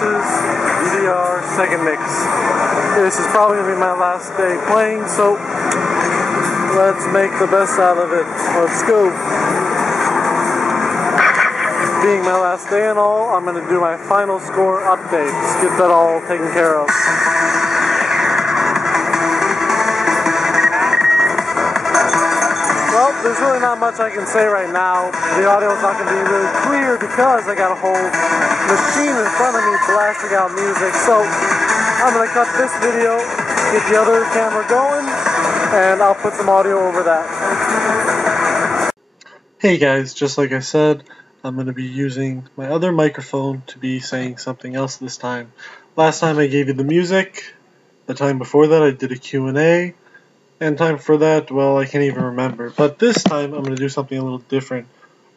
is DDR second mix. This is probably going to be my last day playing, so let's make the best out of it. Let's go. Being my last day and all, I'm going to do my final score updates. Get that all taken care of. Well, there's really not much I can say right now. The audio is not going to be really clear because I got a whole machine in front of me blasting out music. So I'm going to cut this video, get the other camera going, and I'll put some audio over that. Hey guys, just like I said, I'm going to be using my other microphone to be saying something else this time. Last time I gave you the music. The time before that I did a Q&A. And time for that, well, I can't even remember. But this time, I'm going to do something a little different.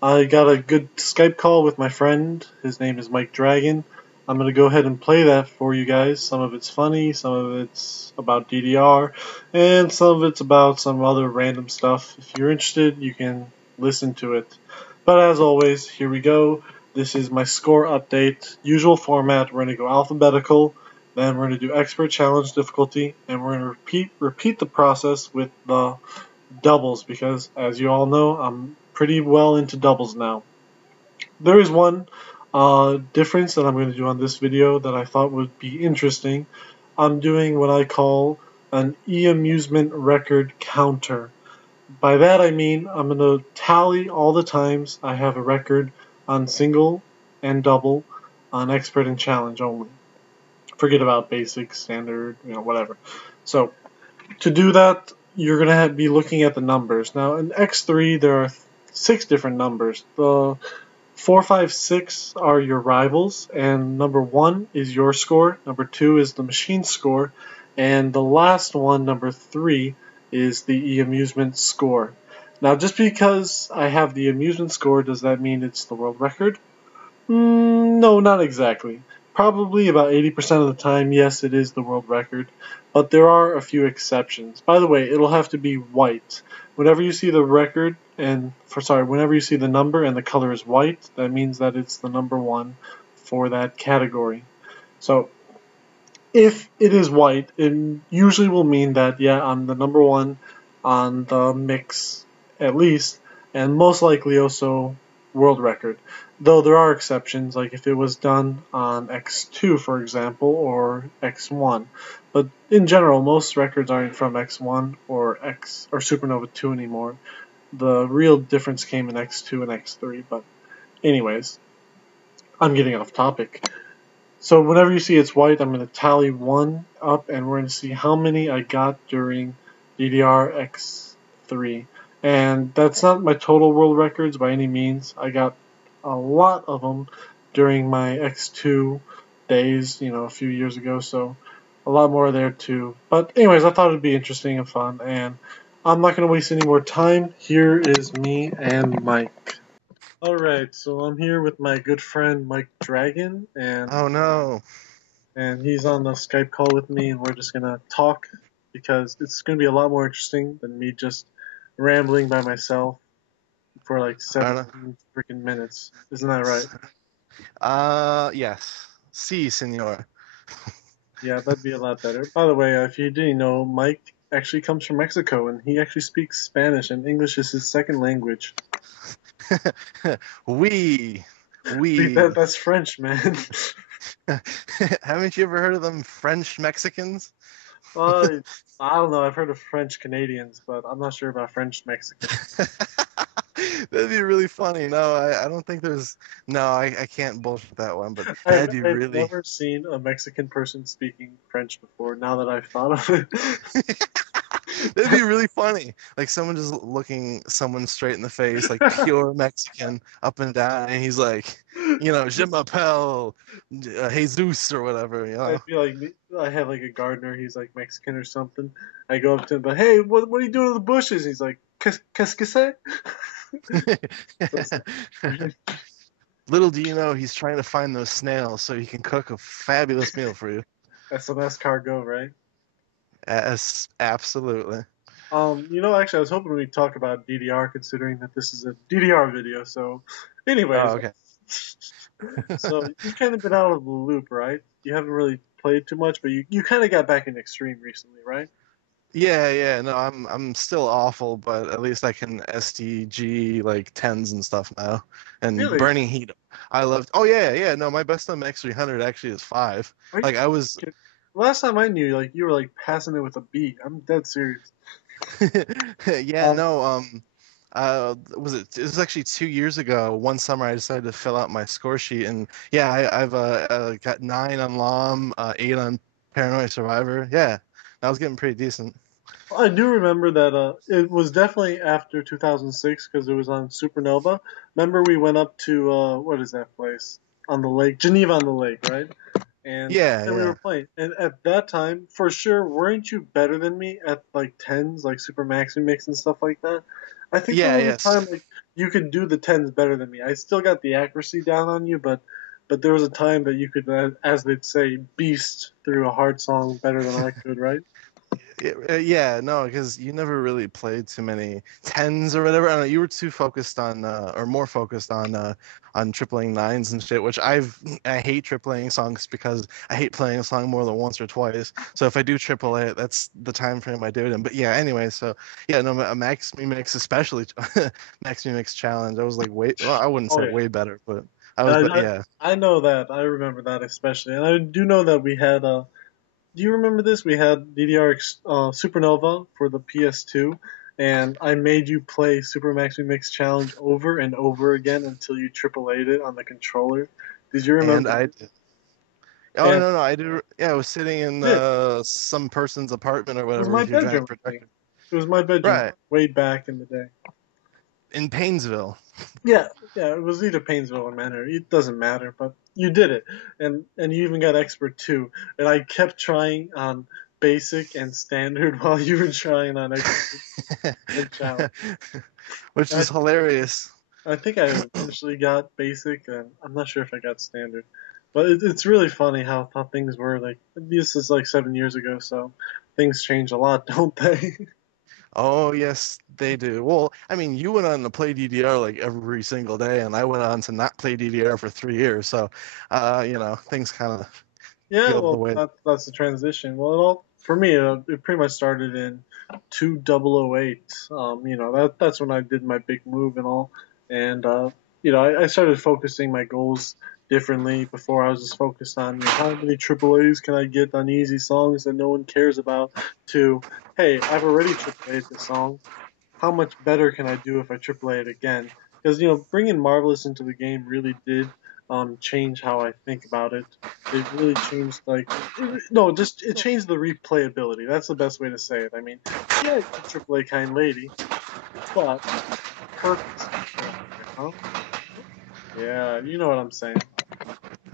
I got a good Skype call with my friend. His name is Mike Dragon. I'm going to go ahead and play that for you guys. Some of it's funny, some of it's about DDR, and some of it's about some other random stuff. If you're interested, you can listen to it. But as always, here we go. This is my score update. Usual format, we're going to go alphabetical. Then we're going to do expert challenge difficulty, and we're going to repeat the process with the doubles because, as you all know, I'm pretty well into doubles now. There is one difference that I'm going to do on this video that I thought would be interesting. I'm doing what I call an E-amusement record counter. By that I mean I'm going to tally all the times I have a record on single and double on expert and challenge only. Forget about basic, standard, whatever. So, to do that, you're going to be looking at the numbers. Now, in X3, there are 6 different numbers. The 4, 5, 6 are your rivals, and number 1 is your score, number 2 is the machine score, and the last one, number 3, is the E-amusement score. Now, just because I have the amusement score, does that mean it's the world record? No, not exactly. Probably about 80% of the time, yes, it is the world record, but there are a few exceptions. By the way, it'll have to be white. Whenever you see the record, whenever you see the number and the color is white, that means that it's the number 1 for that category. So, if it is white, it usually will mean that, yeah, I'm the number 1 on the mix, at least, and most likely also world record. Though there are exceptions, like if it was done on X2, for example, or X1. But in general, most records aren't from X1 or Supernova 2 anymore. The real difference came in X2 and X3. But anyways, I'm getting off topic. So whenever you see it's white, I'm going to tally 1 up, and we're going to see how many I got during DDR X3. And that's not my total world records by any means. I got a lot of them during my X2 days, a few years ago, so a lot more there too. But anyways, I thought it'd be interesting and fun, and I'm not going to waste any more time. Here is me and Mike. Alright, so I'm here with my good friend Mike Dragon, and Oh no. And he's on the Skype call with me, and we're just going to talk because it's going to be a lot more interesting than me just rambling by myself for like 17 freaking minutes. Isn't that right? Yes. Si, senor. Yeah, that'd be a lot better. By the way, if you didn't know, Mike actually comes from Mexico, and he actually speaks Spanish, and English is his second language. Oui. That's French, man. Haven't you ever heard of them French Mexicans? I don't know. I've heard of French Canadians, but I'm not sure about French Mexicans. That'd be really funny. No, I don't think there's. No, I can't bullshit that one, but that'd be I've really. never seen a Mexican person speaking French before, now that I've thought of it. That'd be really funny. Like someone just looking someone straight in the face, like pure Mexican, up and down, and he's like, Je m'appelle Jesus or whatever, I'd be like, I have like a gardener, he's like Mexican or something. I go up to him, but hey, what are you doing in the bushes? He's like, qu'est-ce que c'est? Little do you know, he's trying to find those snails so he can cook a fabulous meal for you. SMS cargo, right? Yes, absolutely. Actually, I was hoping we'd talk about DDR, considering that this is a DDR video. So, anyways, Oh, okay. So you've kind of been out of the loop, right? You haven't really played too much, but you kind of got back in Extreme recently, right? Yeah. No, I'm still awful, but at least I can STG like tens and stuff now. And Really? Burning Heat, I loved. Oh yeah. No, my best on X300 actually is 5. Are you Like I was. kidding? Last time I knew, like you were like passing it with a beat. I'm dead serious. Yeah, Um, no, it was actually 2 years ago. One summer, I decided to fill out my score sheet, and yeah, I've got 9 on LOM, 8 on Paranoid Survivor. Yeah, that was getting pretty decent. I do remember that it was definitely after 2006 because it was on Supernova. Remember we went up to what is that place on the lake, Geneva on the lake, right? And Yeah, then we were yeah, playing. And at that time, for sure, weren't you better than me at like tens, like Super Maxi Mix and stuff like that? I think there yeah, was a time yes. like you could do the tens better than me. I still got the accuracy down on you, but there was a time that you could, as they'd say, beast through a hard song better than I could, right? Yeah, no, because you never really played too many tens or whatever. I don't know, you were too focused on, or more focused on tripling nines and shit. Which I hate tripling songs because I hate playing a song more than once or twice. So if I do triple it, that's the time frame I do it in. But yeah, anyway, so yeah, no, a Max Me Mix, especially Max Me Mix challenge, I was like way, well, I wouldn't Oh say yeah. way better, but I was, I, but I yeah, I know that. I remember that especially, and I do know that we had. Do you remember this? We had DDR Supernova for the PS2, and I made you play Super Maxi Mix Challenge over and over again until you triple A'd it on the controller. Did you and remember I this? did. Oh And no, I did. Yeah, I was sitting in it some person's apartment or was whatever my with your giant bedroom, I think. projector. It was my bedroom Right. way back in the day. In Painesville. Yeah, yeah, it was either Painesville or Manor. It doesn't matter, but you did it, and you even got expert too. And I kept trying on basic and standard while you were trying on expert and challenge. Which And is hilarious. I think I eventually got basic, and I'm not sure if I got standard. But it's really funny how things were. Like this is like 7 years ago, so things change a lot, don't they? Oh yes, they do. Well, I mean, you went on to play DDR like every single day, and I went on to not play DDR for 3 years. So, things kind of Yeah, go the well, way. that's the transition. Well, it all for me, it pretty much started in 2008. That's when I did my big move and all, and I started focusing my goals differently. Before I was just focused on how many triple A's can I get on easy songs that no one cares about. To hey, I've already triple A'd this song. How much better can I do if I triple A it again? Because bringing Marvelous into the game really did change how I think about it. It really changed no, just it changed the replayability. That's the best way to say it. I mean, yeah, it's a triple A kind lady, but the purpose is still there, huh? Yeah, you know what I'm saying.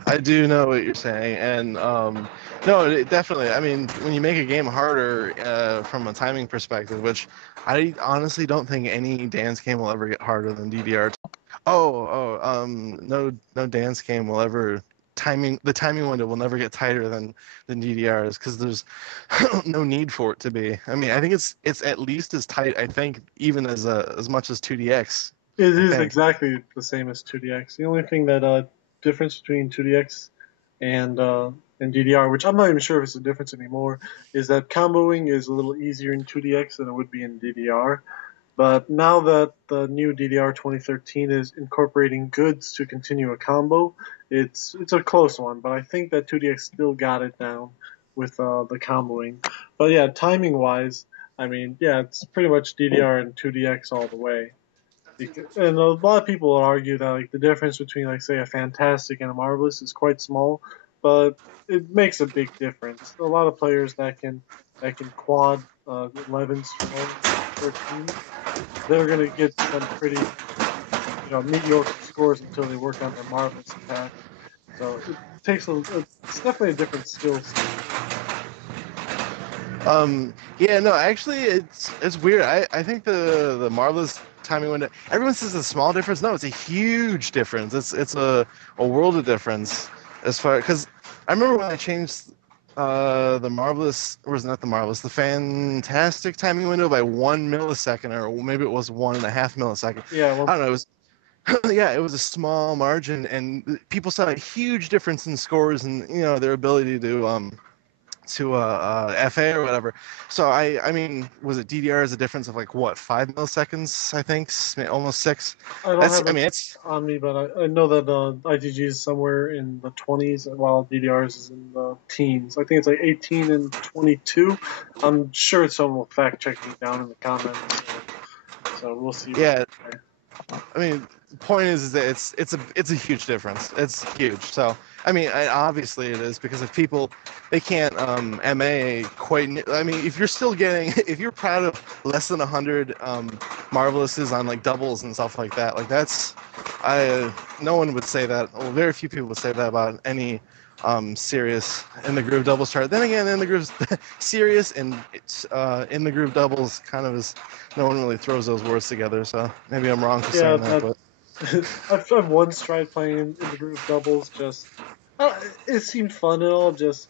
I do know what you're saying, and no, definitely. I mean, when you make a game harder from a timing perspective, which I honestly don't think any dance game will ever get harder than DDR. No dance game will ever the timing window will never get tighter than DDRs because there's no need for it to be. I mean, I think it's at least as tight. I think even as much as 2DX. It I is think. exactly the same as 2DX. The only thing that difference between 2DX and DDR, which I'm not even sure if it's a difference anymore, is that comboing is a little easier in 2DX than it would be in DDR. But now that the new DDR 2013 is incorporating goods to continue a combo, it's a close one. But I think that 2DX still got it down with the comboing. But yeah, timing wise, I mean, yeah, it's pretty much DDR and 2DX all the way. And a lot of people would argue that like the difference between like say a fantastic and a marvelous is quite small, but it makes a big difference. A lot of players that can quad 11s, 12s, 13s, they're gonna get some pretty mediocre scores until they work on their marvelous attack. So it takes it's definitely a different skill set. Yeah, no, actually, it's weird. I think the marvelous timing window. Everyone says it's a small difference. No, it's a huge difference. It's a world of difference as far because I remember when I changed the marvelous, or was it not the marvelous, the fantastic timing window by 1 millisecond, or maybe it was 1.5 millisecond. Yeah, I don't know. Yeah, it was a small margin, and people saw a huge difference in scores and their ability to FA or whatever. So I mean, was it DDR is a difference of like what 5 milliseconds? I think almost 6. I don't That's have I it mean it's on me, but I know that ITG is somewhere in the 20s, while DDRs is in the teens. I think it's like 18 and 22. I'm sure someone will fact check me down in the comments. So we'll see. yeah. I mean, the point is that it's a huge difference. It's huge. So I mean, obviously it is because if people they can't MA quite. I mean, if you're still getting if you're proud of less than 100 marvelouses on like doubles and stuff like that, like that's no one would say that. Well, very few people would say that about any serious in the groove doubles chart. Then again, in the grooves serious and it's in the groove doubles kind of is no one really throws those words together. So maybe I'm wrong for Yeah, saying that, but I've once tried playing in the group doubles. Just it seemed fun and all. Just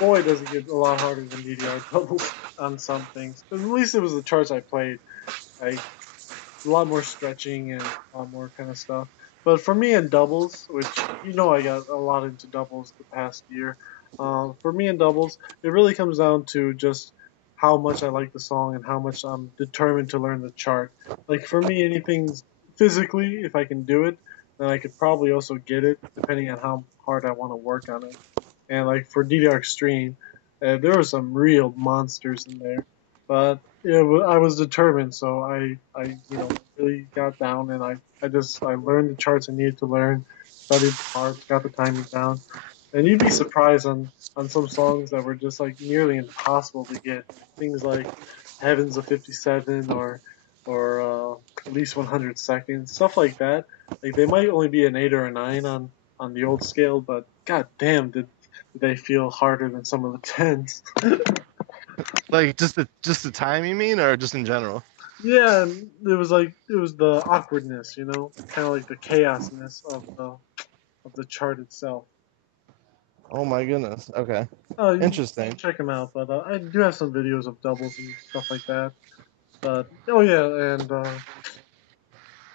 boy, does it get a lot harder than DDR doubles on some things. At least it was the charts I played. Like a lot more stretching and a lot more kind of stuff. But for me in doubles, which I got a lot into doubles the past year. For me in doubles, it really comes down to just how much I like the song and how much I'm determined to learn the chart. Like for me, anything physically, if I can do it, then I could probably also get it, depending on how hard I want to work on it. And like for DDR Extreme, there were some real monsters in there, but yeah, I was determined, so I really got down and I learned the charts I needed to learn, studied the parts, got the timing down, and you'd be surprised on some songs that were just like nearly impossible to get. Things like Heavens of 57 or at least 100 seconds, stuff like that. Like they might only be an 8 or a 9 on the old scale, but god damn, did they feel harder than some of the 10s. like just the time you mean, or just in general? Yeah, it was the awkwardness, kind of like the chaosness of the chart itself. Oh my goodness. Okay, You interesting. check them out, but I do have some videos of doubles and stuff like that. But oh yeah, and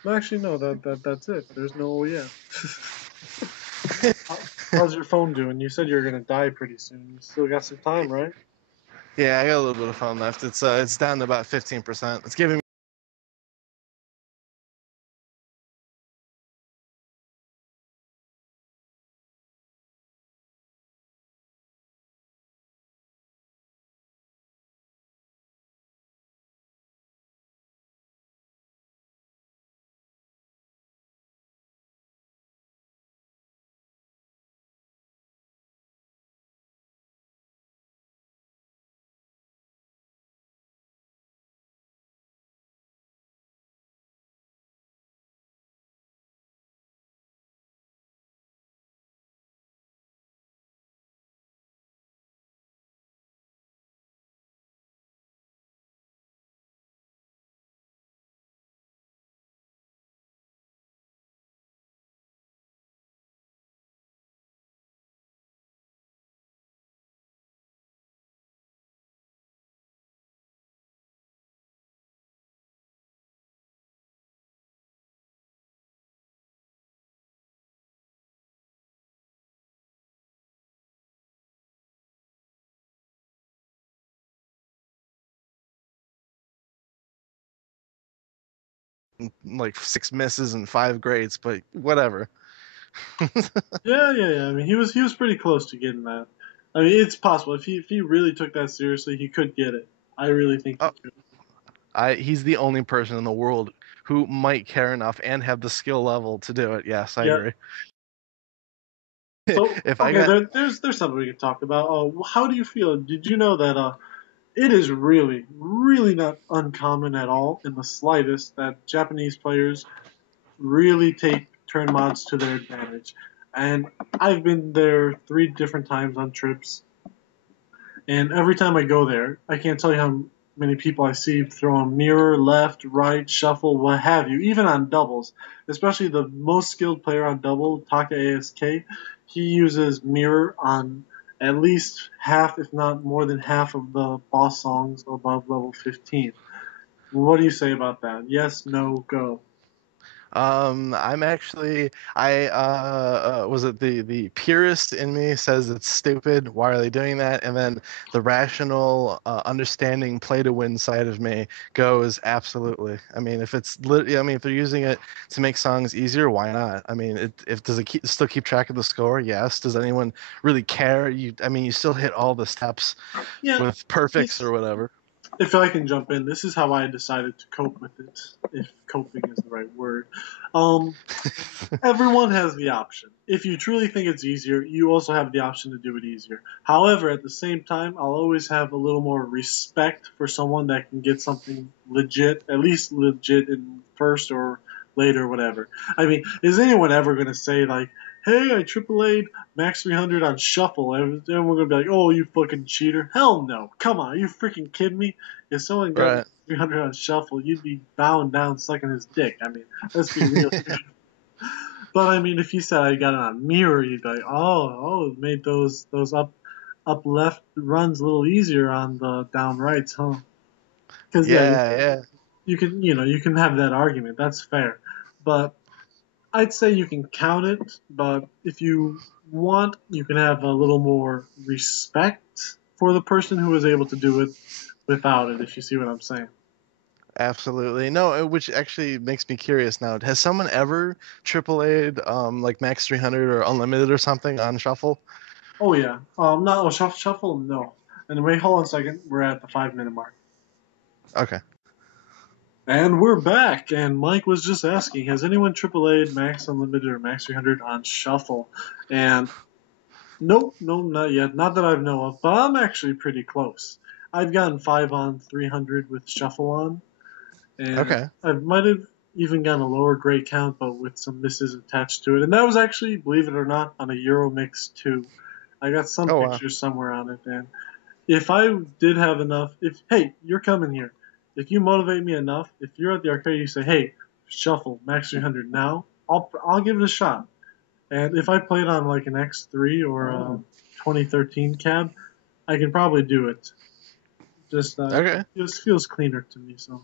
actually no, that's it. There's no oh yeah. How's your phone doing? You said you were gonna die pretty soon. You still got some time, right? Yeah, I got a little bit of fun left. It's down to about 15%. It's giving like 6 misses and 5 grades, but whatever. Yeah. I mean, he was pretty close to getting that. I mean, it's possible if he really took that seriously, he could get it. I really think he Oh, could. he's the only person in the world who might care enough and have the skill level to do it. Yes, I Yeah. agree. So If I okay, got there's something we can talk about. How do you feel? Did you know that it is really not uncommon at all in the slightest that Japanese players really take turn mods to their advantage? And I've been there 3 different times on trips, and every time I go there, I can't tell you how many people I see throwing mirror, left, right, shuffle, what have you, even on doubles. Especially the most skilled player on double, Taka ASK, he uses mirror on at least half, if not more than half, of the boss songs above level 15. What do you say about that? Yes, no, go. I'm actually was it the purist in me says it's stupid. Why are they doing that? And then the rational, understanding play to win side of me goes absolutely. I mean, if it's I mean, if they're using it to make songs easier, why not? I mean, if does it still keep track of the score? Yes. Does anyone really care? I mean, you still hit all the steps Yeah, with perfects this, or whatever. if I can jump in, this is how I decided to cope with it, if coping is the right word. Um, Everyone has the option. If you truly think it's easier, you also have the option to do it easier. However, at the same time, I'll always have a little more respect for someone that can get something legit, at least legit in first or later, whatever. I mean, is anyone ever going to say, like, hey, I AAA'd Max 300 on Shuffle, and then we're going to be like, oh, you fucking cheater? Hell no. Come on, are you freaking kidding me? If someone got Right. 300 on Shuffle, you'd be bowing down, sucking his dick. I mean, let's be real. But I mean, if you said I got it on mirror, you'd be like, oh, it made those up left runs a little easier on the down rights, huh? Because yeah, Yeah. you can have that argument. That's fair. But I'd say you can count it. But if you want, you can have a little more respect for the person who was able to do it without it. If you see what I'm saying. Absolutely. No, which actually makes me curious now. Has someone ever AAA'd like Max 300 or Unlimited or something on Shuffle? Oh yeah. Not shuffle. No. Anyway, hold on a second. We're at the 5 minute mark. Okay. And we're back, and Mike was just asking, has anyone AAA'd Max Unlimited or Max 300 on Shuffle? And nope, no, not yet. Not that I know of, but I'm actually pretty close. I've gotten 5 on 300 with Shuffle on, and Okay. I might have even gotten a lower grade count, but with some misses attached to it. And that was actually, believe it or not, on a Euromix 2. I got some Oh wow. pictures somewhere on it, and if I did have enough, hey, you're coming here. If you motivate me enough, if you're at the arcade, you say, hey, Shuffle Max 300 now, I'll give it a shot. And if I played on like an X3 or a 2013 cab, I can probably do it. Just Okay. it just feels cleaner to me. So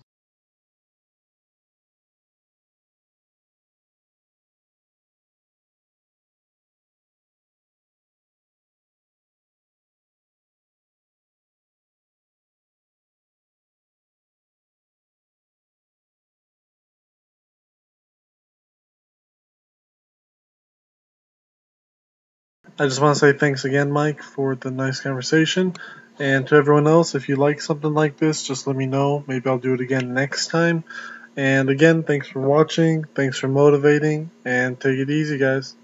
I just want to say thanks again, Mike, for the nice conversation. And to everyone else, if you like something like this, just let me know. Maybe I'll do it again next time. And again, thanks for watching. Thanks for motivating. And take it easy, guys.